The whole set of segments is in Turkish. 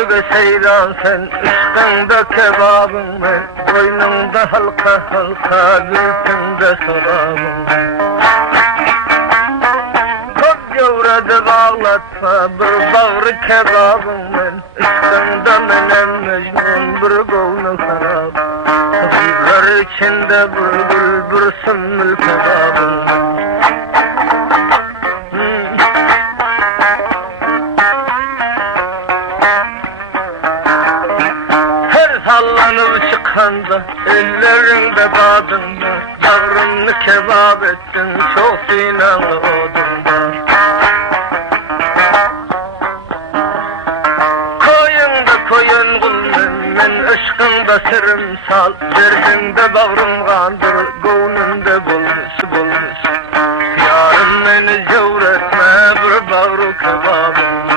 Gönlüge seyran sen, üstünde kebabın ben, boynunda halka halka, gültünde sarabın ben. Kod gevrede bağlatma, bir bağrı kebabın ben, üstünde menem mecnun, bir gönlü harab. Kızlar içinde bülbül, bir sümmül kebabın ben. Sallanıp çıkanda, ellerinde badında, bağrımını kebap ettin, çok sinalı odunda. Koyunda koyun gulmen, men ışkında sırım sal, derdinde bağrım kandır, gönlünde bulmuş. Yarın beni cevretme, bir bağrı kebabım.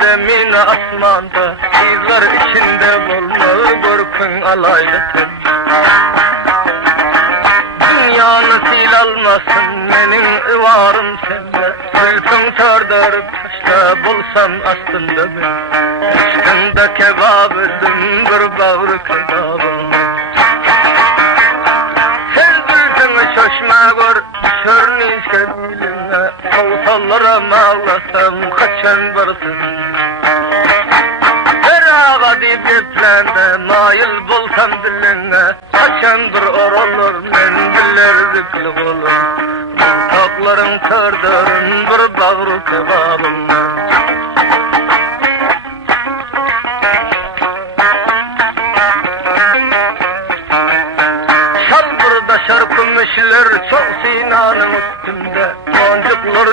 Zemin asmanda, kızlar içinde bulmalı korkun alaylıkın. Dünyanı sil almasın, benim varım sende. Zülfün tardırıp taşta bulsam aslında ben. Üstünde kebap edim, bir bağrı kebabım. Sen zülfünü şoşma gör, düşürün işkediline. Kovsallara mağlasam, kaçan varsın. Deyip geplende, nail bulsam diline, kaçandır oralır, mendiller zikli olur. Bultakların tırdırın, bir bağrı kebabım. Şalburda şarkımışlar, çok sinanın üstünde, boncuklar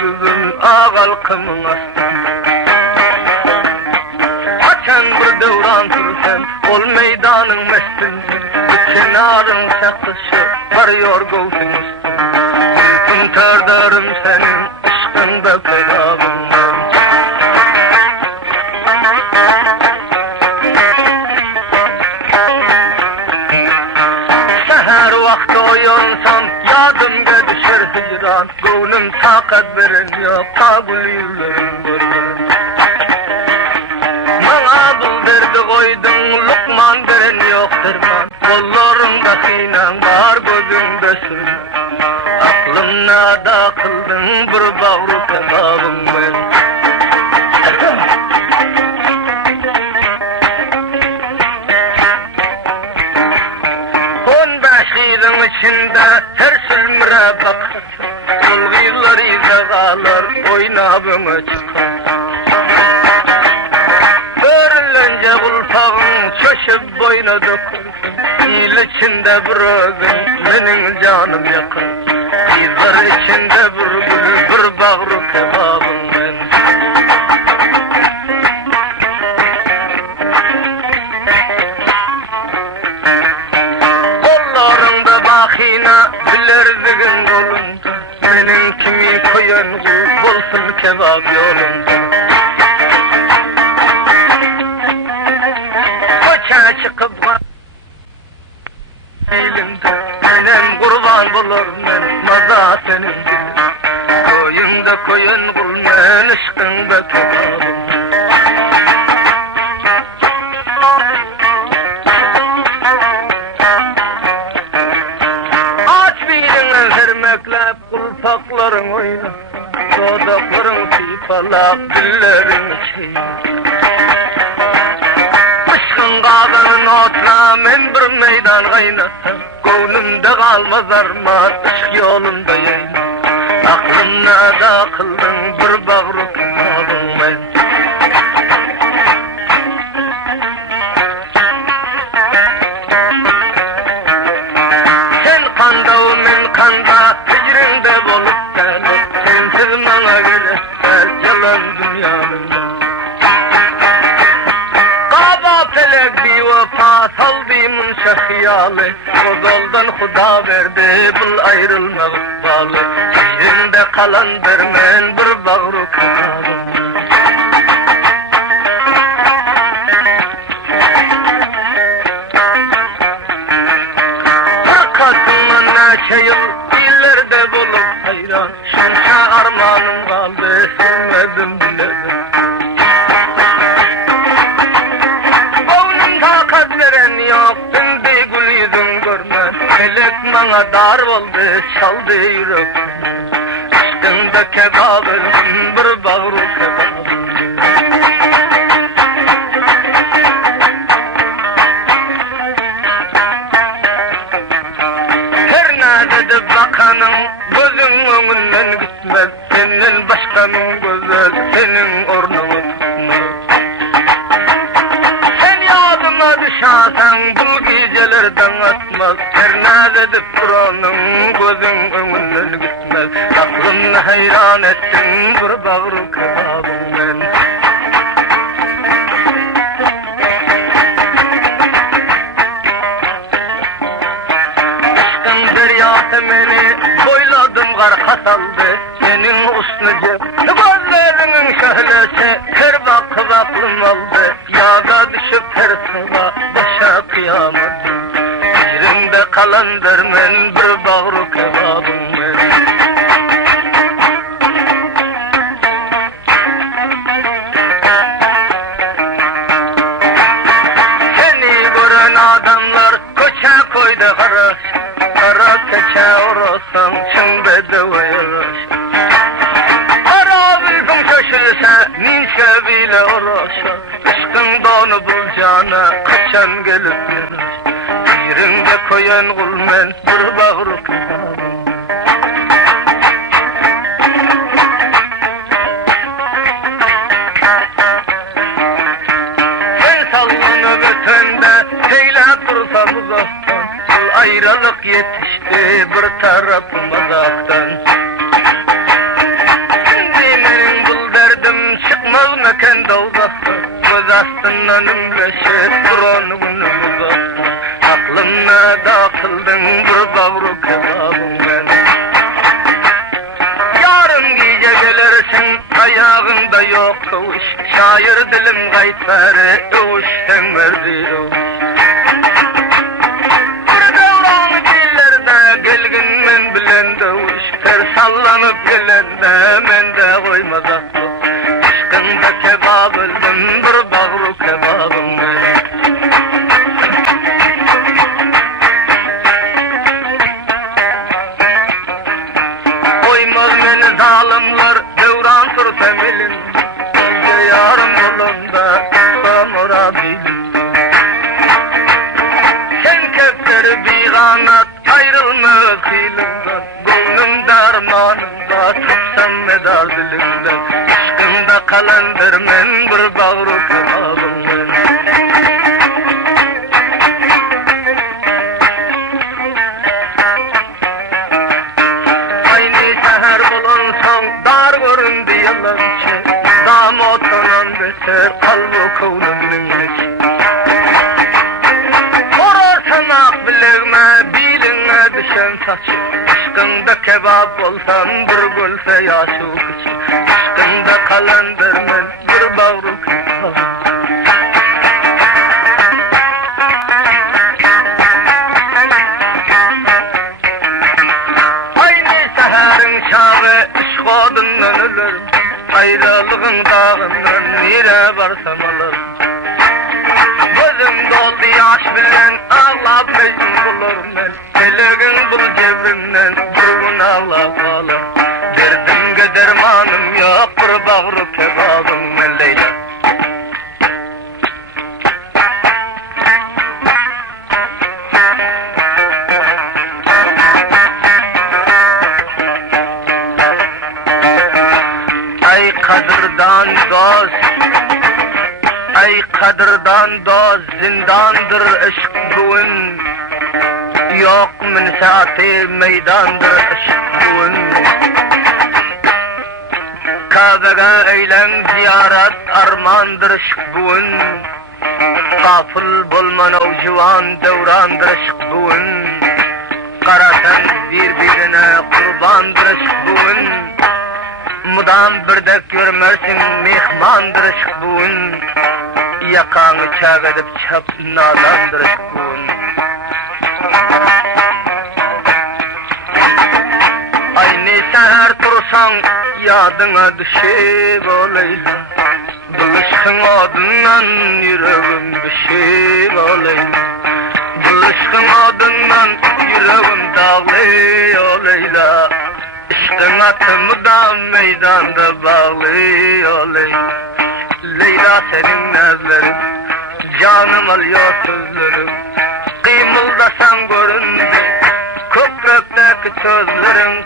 düzün, ağalkımın astında. Sen bir devran sürsen, ol meydanın mestinde, kenarın çakışı, varıyor golfün üstünde. Zülfün tardarım senin, ışkında kebabımdan. Seher vakti uyansam, yadımga düşer hicran, gönlüm takat verin yok, kagul yüzlerim görmen. Koydun Lokman deren yoktur man, kollarında hinan var, gözümde sürmen. Aklımna da kıldın bir bağrı kebabım ben. 15 yılın içinde her sülmüre bakar, Kulgıylar izagalar oynabıma çıkar. Çöşüp boyna döküldüm, il içinde bir özüm, benim canım yakın. Kızlar içinde bir gül, bir bağrı kebabım ben. Kollarında bakina, bilerzigin kolunda, benim kimi koyan gül, bulsun kebap yolunda. Çıkıp elimde, benim kurban bulur men, maza senin gibi. Koyunda koyun kul men, ışkında kebabım. Aç birinin sermeklep, kulpakların oyna, dodakların sipalak, dillerin çiğne. Ağzının otla men bir meydan kaynasam, gönlümde kalmaz armaz, ışk yolunda yayla. Aklımda da kıldın bir bağrı kebabım ben. Sen kanda men kanda, hicrinde bolup gelir. Sensiz bana verirse yalan dünyamın. Felek bir vefa saldım bunca hiyalı, o doldan Huda verdi bul ayrılmak balı. Şiirinde kalandır men bir bağrı kebabım. Hakatımın neçe yıl illerde bulup hayran, şunca armanım kaldı sürmedim biledim. Takat veren yok, dindi gül yüzün görmem. Felek bana dar oldu, çaldı yürek. Üstünde kebabım, bir bağrı kebabım. Her ne dedi bakanın, gözün önünden gitmez. Senin başkanın güzel, senin ornun tutmaz. Düşasan bul gecelerden atmaz. Her ne dedip duranın gözün önünden gitmez. Aklımla hayran ettin bir bağrı kebabım ben. Aşkın deryası beni boyladım garka saldı. Senin usnu cep gözlerinin şöhlesi her bakıp aklım aldı. Yağda düşüp tersine başa kıyamadım. Yerimde kalandır men bir bağrı kebabım ben. Seni gören adamlar koça koydu karaş. Kara keçe orasan çın bedava yaraş. Kara bildim şaşırsa ninşe bile uğraşa. Aşkın donu bulacağına kaçan gelip yaraş. Yerinde koyan gulmen bir bağrı kebabım. Sen sallanıp ötende seylep dursam uzaktan. Ayrılık yetişti bir tarafım azaktan. Şimdi benim bul derdim çıkmaz mekanda uzaktan. Göz astından ümleşip duran günüm uzaktan. Aklımla da kıldın bir bağrı kebabım ben. Yarın gece gelirsin ayağında yok kavuş. Şair dilim gaytları övuş sen verdi övuş. Gelgin men bilen dövüş, ter sallanıp gelende men de koymaz aklı. Aşkında kebab öldüm, bir bağrı kebabım ben. Koymaz beni zalimler, devran tursam elimde. Önce yarım yolunda, sonra bilim. Sen kepleri bir kanat, ayrılmaz hilimden. Gönlüm darmanında tutsam medar dilimden. Aşkında kalandır men bir bağrı kebabım ben. Aynı seher bulunsan dar göründü yalançı. Damotunan beter kalbu kavlumның içi. Bilirme biline düşen saçı. Aşkında kebap olsam bir gülse yaşuk için. Aşkında kalandır men bir bağrı kebabım. Aynı seherin çağı işk odundan ölürüm. Ayrılığın dağından nere varsam alırım. Gözüm doldu yaş bilen ağlap mecnun bulur men. Telegin bul cebrimden durgun ağlap alır. Derdimge dermanım yok bir bağrı kebabım men Leyla. Ay kadırdan dost, ay kadırdan dost zindandır aşk bugün. Yok min saati meydandır aşk bugün. Kabe'ge eylem ziyaret armandır aşk bugün. Gafıl bolman o jıvan devrandır aşk buğun. Qaratan birbirine kurbandır aşk buğun. Mudam birdek görmersin mehmandır aşk buğun. Yakanı çağ edip çap nadandır aşk buğun. Aynı seher tursan yadına düşüp olayla. Buluşkın adından yüreğim düşüp olayla. Buluşkın adından yüreğim dağlı olayla. İşkın atımı da meydanda bağlı olayla. Leyla senin nazların, canım alıyor sözlerim. Kıymıldasan göründü köprükteki sözlerin.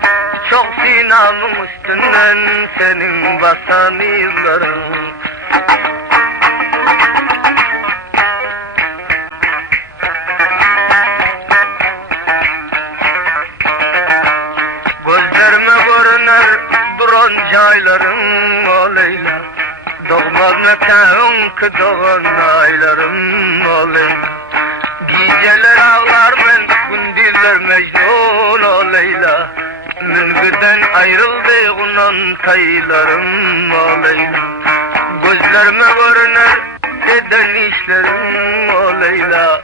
Çok sinamın üstünden senin basan izlerin. Gözlerime görüner duran caylarım o Leyla. Doğmaz mekanın ki doğan aylarım o Leyla. Geceler ağlar ben gündüzler mecnun o Leyla. Mülgüden ayrıldı unan sayılarım o Leyla. Gözlerime görüner eden işlerim o Leyla.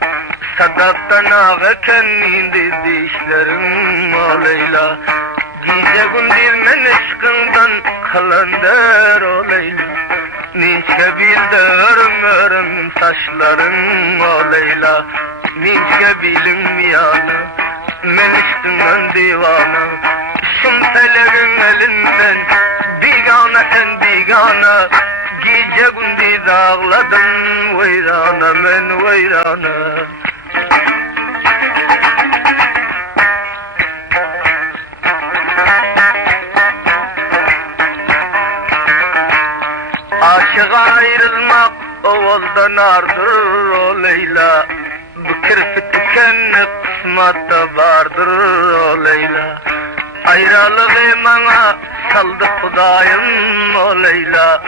Sadaktan ağırken indi dişlerim o Leyla. Gece gündüz men aşkından kalandır o Leyla. Ninçe bildirim örüm saçlarım o Leyla. Ninçe bilim yanı men üstünden divana. Şun feleğin elinden bigana sen bigana. Gece gündüz ağladım veyrana men veyrana. Aşığa ayrılmak ovaldan ardır o Leyla. Bu kirpi tükenli kısmatta vardır o Leyla. Ayrılığı bana saldı Hudayım o Leyla.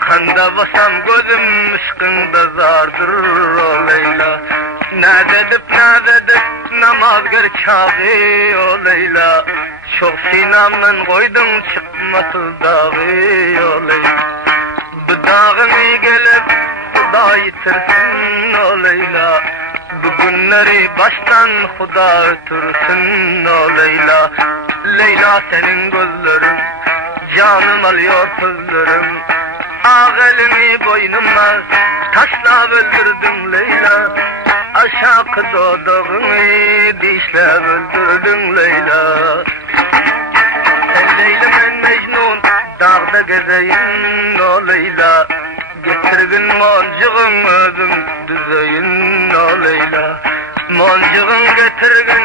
Kanda basam gözüm ışkında zardır o Leyla. Ne dedip namaz gör Kabe o Leyla. Çok sinamın koydum çıkmasız dağı o Leyla. Bu dağını gelip Huda yitirsin o Leyla. Bu günleri baştan Huda ötürsün o Leyla. Leyla senin gözlerin, canım alıyor sözlerim. Ağ elini boynuma taşla öldürdün Leyla. Aşağı doğduğunu dişle öldürdün Leyla. Sen Leyla ben Mecnun dağda gezeyim o Leyla. Getirgin moncığın özüm düzeyin o Leyla. Moncığın getirgin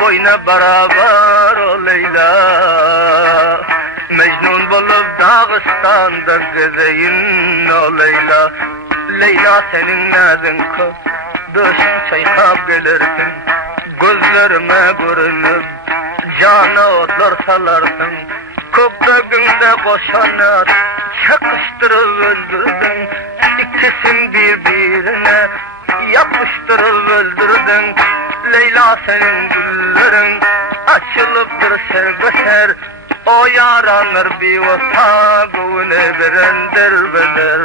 boyna beraber o Leyla. Mecnun bulup Dağıstan'da gezeyin o Leyla. Leyla senin nazın kız döşün çaykap gelirsin. Gözlerime görünüp cana otlar salarsın. Kökdeginde koşanlar çakıştırıp öldürdün. İkisini birbirine yapıştırıp öldürdün. Leyla senin güllerin açılıptır serbeser. O yaranır bir vata gövne verendir beler.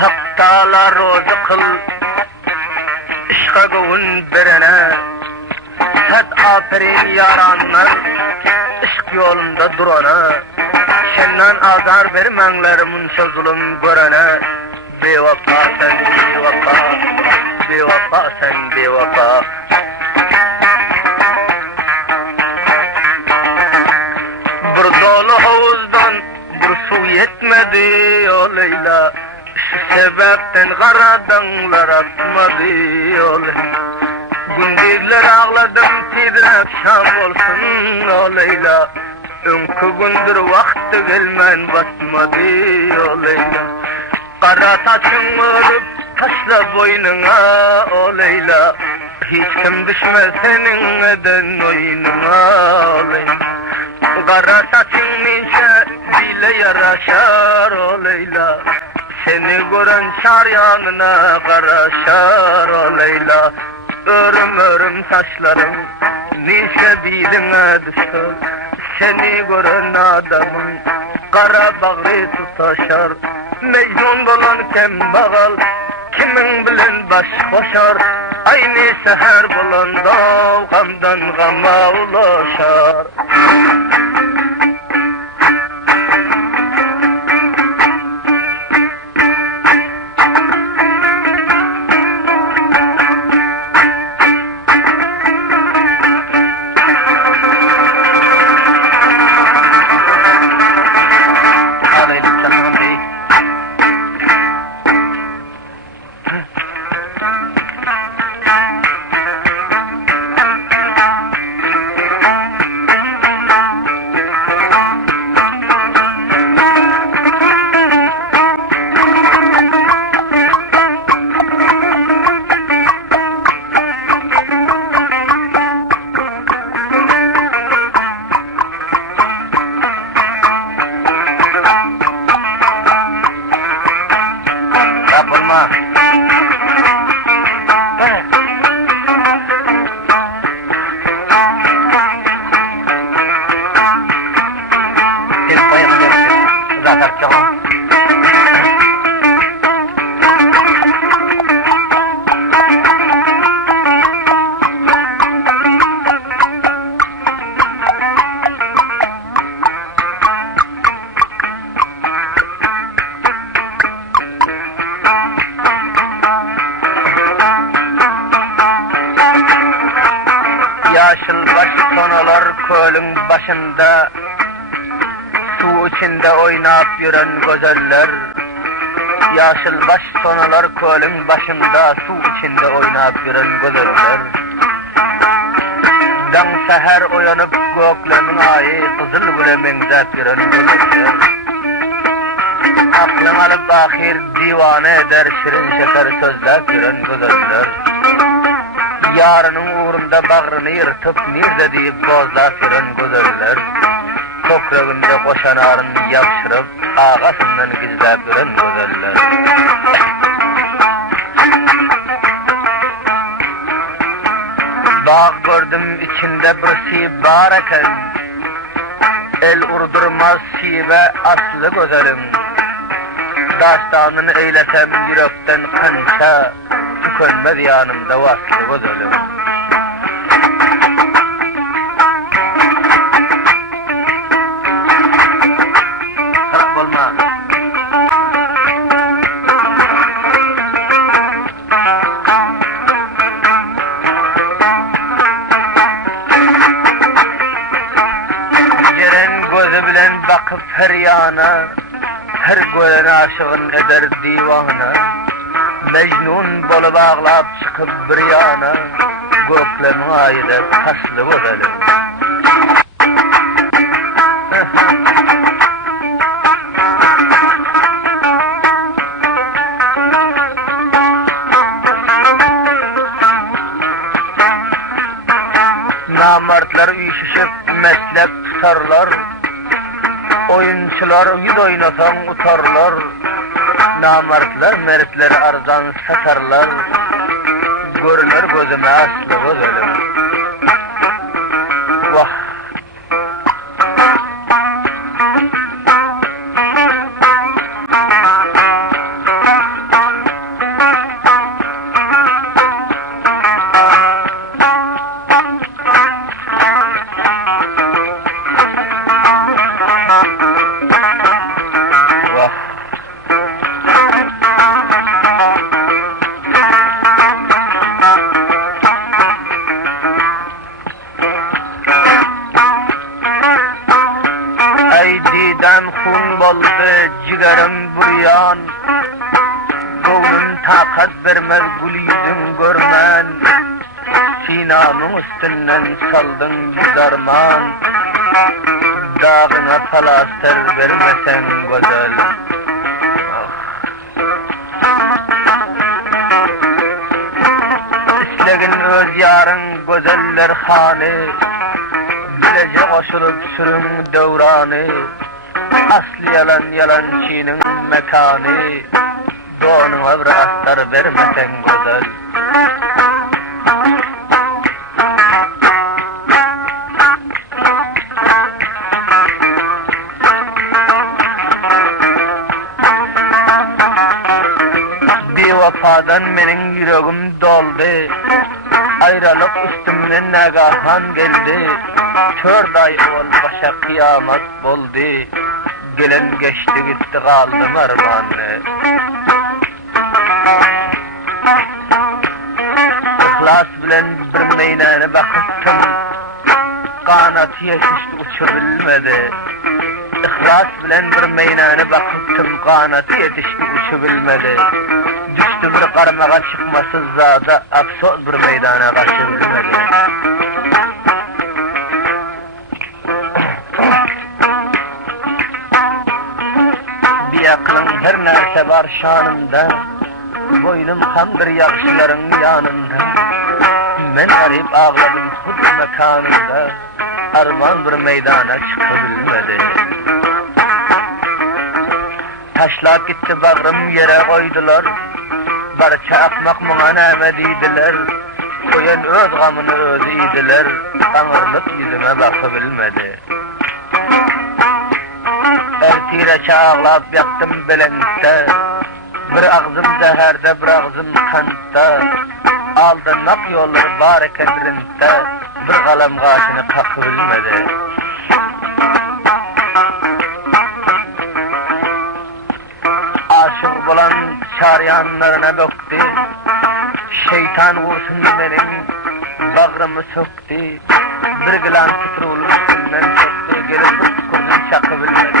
Hak Ta'ala rozu kıl işka gövün verene. Sad aferin yaranlar işk yolunda durana. Şendan azar vermenler munşa zulüm görene. Bevafa sen bevafa, bevafa sen bevafa. Bir dolu havuzdan bir su yetmedi o Leyla. Şu sebepten karadanlar atmadı o Leyla. Gündüzler ağladım titrek şam olsun o Leyla. Önkü gündür vakti gelmen batmadı o Leyla. Kara saçın örüp taşla boynuna o Leyla. Hiç kim düşmez senin eden oyununa o Leyla. Kara saçın minşe ile yaraşar o Leyla. Seni gören şar yanına karaşar o Leyla. Örüm örüm saçlarım nişe biline düşsün. Seni gören adamın kara bağrı tutaşar. Mecnun bolan kembağal kimin bilen baş koşar. Aynı seher bulanda gamdan gama ulaşar. Yaşıl baş sonalar kölün başında, su içinde oynap yürün gözeller. Yaşıl baş sonalar kölün başında, su içinde oynap yürün gözeller. Dan seher uyanıp göklenin ayı, kızıl güle mengzep yürün gözeller. Aklın alıp ahir divane eder, şirin şeker sözlep yürün gözeller. Yarının uğrunda bağrını yırtıp nirde deyip bozlap yürün gözeller. Tokrağında koşan arın yapşırıp ağasından gizlep yürün gözeller. Bağ gördüm içinde bir sibar eken, el urdurmaz sibe aslı gözelim. Dastanını eyletem yürekten kansa, tükönmez yanımda vaslı gözelim. Sarap olma. Yeren gözü bilen bakıp her yana, her gören aşığın eder divana. Mecnun bolup ağlap çıkıp bir yana, göklemin ayıda taslı gözelim. Namartlar uyuşuşup meslek tutarlar, oyuncular yüz oynasan utarlar. Namartlar meritleri arzan satarlar, görünür gözüme aslı gözelim. Vah! Didem hun boldu cigerim buryan, Gönlüm takat vermez gül yüzün görmen. Sinamın üstünden saldın güzarman, dağına palaster vermesen güzel. İslegin öz yarın güzeller hane, bilece koşulup sürün devranı. Aslı yalan yalancının mekanı, doğunuma bir astar vermesen güzel. Bir vafadan menin yüreğim doldu, ayrılık üstümden nagahan geldi. 4 ay ol başa kıyamet boldu, gelen geçti gitti kaldım armağanı. İhlas bilen bir meynane bakıttım, kanatı yetişti uçabilmedi. İhlas bilen bir meynane bakıttım, kanatı yetişti uçabilmedi. Düştü bir karmağa çıkmasız zada, afson bir meydana kaçabilmedi. Bir aklın her nerse var şanımda, boynum kandır yakşıların yanında. Men arayıp ağladım hud mekanında, arman bir meydana çıkabilmedi. Taşlap gitti bağrım yere koydular, barça akmak mına nemediydiler. Koyan öz gamını özü idiler, ağırlık yüzüme bakabilmedi. Ertire çağlap yaktım belente, bir ağzım zeherde bir ağzım kanta. Aldı nak yolları barek emrinde, bir kalem kaşını kakabilmedi. Aşık olan çağıryanlarına böktü, şeytan vursun benim bağrımı söktü. Bir gılan titrul üstünden çöktü, gelip bir kurdun çakabilmedi.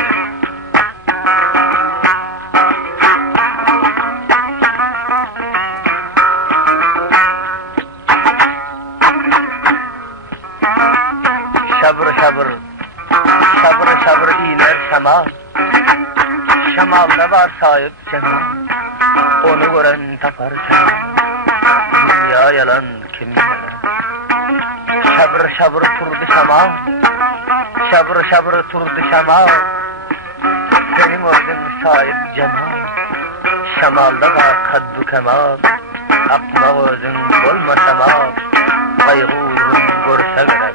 Sabır sabır, sabır sabır iner sema, şemalda var sahip cema, onu gören tapar cema. Ya yalan kim yalan? Sabır sabır turdu şema, sabır sabır turdu şema, senin özün sahip cema. Şemalda var kaddu kemal, akma özün olma şema, kaygı uygun görse gerek.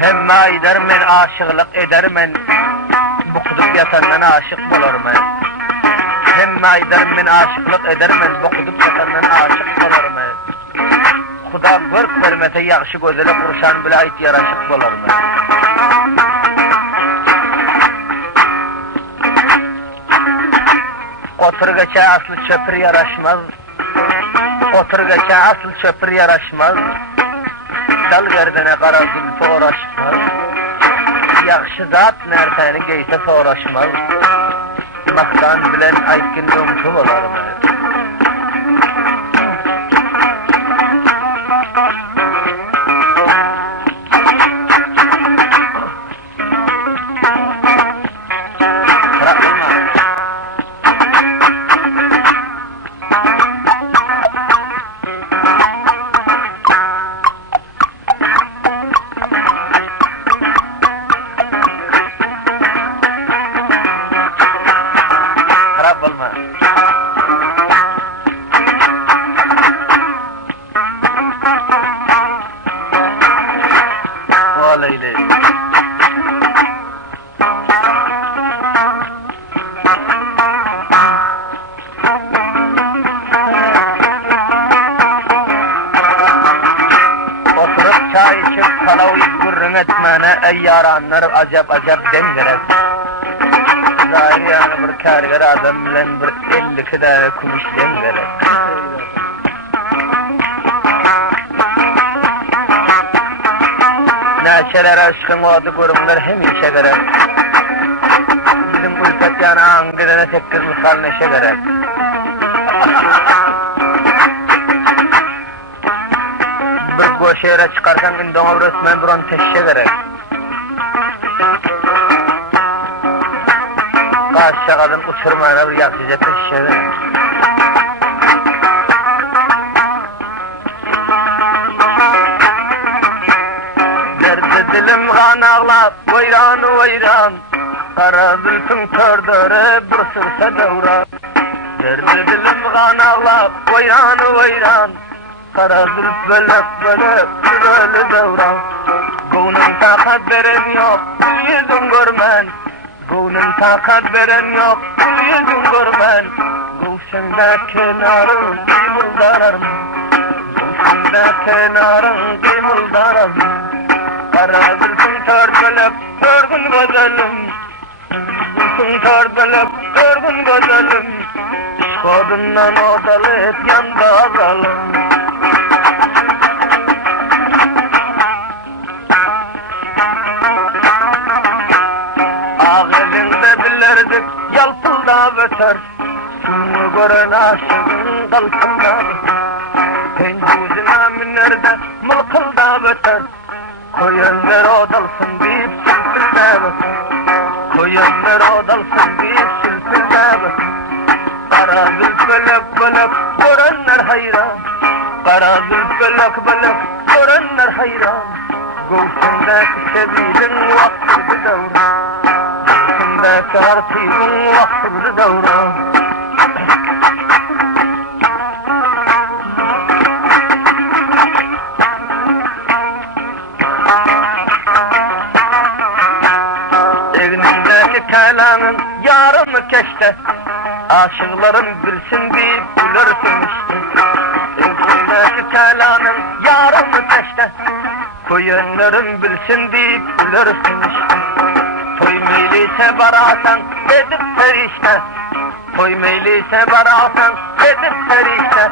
Hemma edermen, aşıklık edermen, bukudup yatandan aşık bolurmen. Hemma edermen, aşıklık edermen, bukudup yatandan aşık bolurmen. Xuda görk vermese yaxşı gözele kurşan bile ait yaraşık bolurmen. Oturgaça aslı çöpür yaraşmaz, oturgaça aslı çöpür yaraşmaz. Dal gerdine kara zülfü uğraşmaz, yakşı zat nerseni geyse soğraşmaz. Maktan bilen aykın yoktu olarmaz. Eyyaranlar acab acab dengerek. Zahiriyanı bir kârgar adam bilen bir 52 tane kumuş dengerek. Neşeler aşkın odu kurumlar hemişe gerek. Bizim senin ülfet yanağın gidene 8 misal neşe gerek. Bir koşeyle çıkarsan indona bir ötmen duran teşşe gerek. Kaşça kadın uçurmayana bir yaksıca teşşe gerek. Derdi dilim kan ağlap, vayran vayran, kara zülfün tördörü bir sırsa devran. Derdi dilim kan ağlap, vayran vayran, kara zülf bölek bölek süreli devran. Gönlüm takat veren yok, gül yüzün görmen. Gönlüm takat veren yok, gül yüzün görmen. Gülşende kenarın kıymıldararım, gülşende kenarın kıymıldararım. Kara zülfün törbelep, örgün gözelim. Zülfün törbelep, örgün gözelim. Kodundan odalıp yanda azalım. Ağzında bilirdik, yalpılda beter. Sunu gören aşığın dalkında beter. Pencuzuna minerde, mılkılda beter. Koyanlar odalsın deyip sülpülde beter. Koyanlar odalsın deyip sülpülde beter. Kara zülf bölek bölek görenler hayran. Kara zülf bölek bölek görenler hayran. Göğsündeki sebilin vakti devran. Göğsündeki harfinin vakti devran. Egnindeki kelanın yarımı keşte. Aşıkların bilsin deyip gülürsün işte. Egnindeki kelanın yarımı keşte. Koyunların bilsin deyip gülürsün işte. Toy meyliyse barasan edip perişte. Toy meyliyse barasan edip perişte.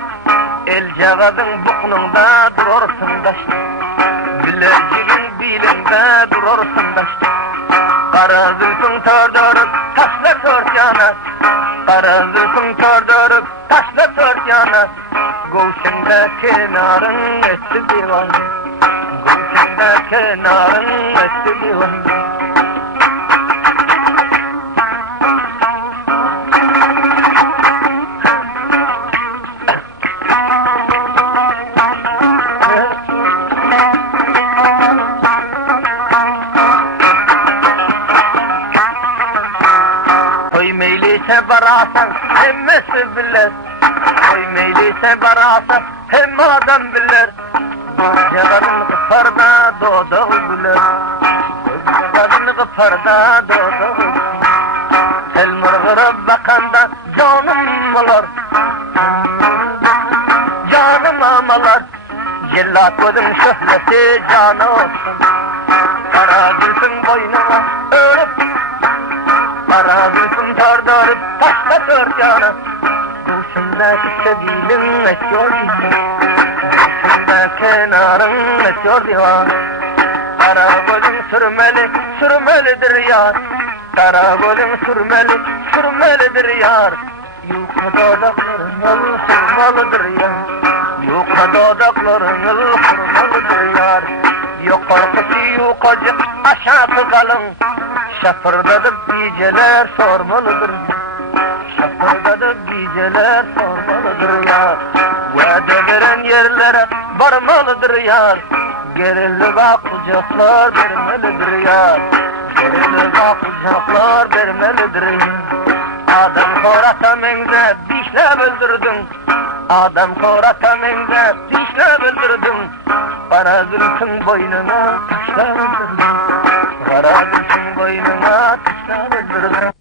El cağadın buknunda durursun daşta. Bilecigin bilinde durursun daşta. Kara zülfün tördörüp taşla tört yana. Kara zülfün tördörüp taşla tört yana. Göğsünde kenarın etti divan. Göğsünde kenarın etti divan. Toy meyliyse barasan hemmesi bilir. Toy meyliyse barasan hem adam bilir. Cağanın kıparda doğduğu bilir. Cağanın kıparda doğduğu bilir. El mırgırıp bakanda canım olur. Canım amalar. Cellat gözün şöhlesi canı olsun. Kara gülsün boynuna örüp. Kara gülsün tördörüp taşla tört yana. Göğsündeki sebilin esiyor divan. Göğsünde kenarın esiyor divan. Kara gözün sürmeli, sürmelidir yar. Kara gözün sürmeli, sürmelidir yar. Yuka dodakların yol sürmalıdır yar. Yuka dodakların yol sürmalıdır yar. Yukarısı yukacık aşağısı kalın. Şapırdadık geceler sormalıdır. Şapırdadık geceler sormalıdır yar. Vade veren yerlere varmalıdır yar. Gerili bak kucaklar vermelidir yar. Gerili bak kucaklar vermelidir yar. Adam korata mengde dişle öldürdün. Adam korata mengde dişle öldürdün. Kara zülfün boynuna taşla öldürdün. Kara zülfün boynuna taşla öldürdün.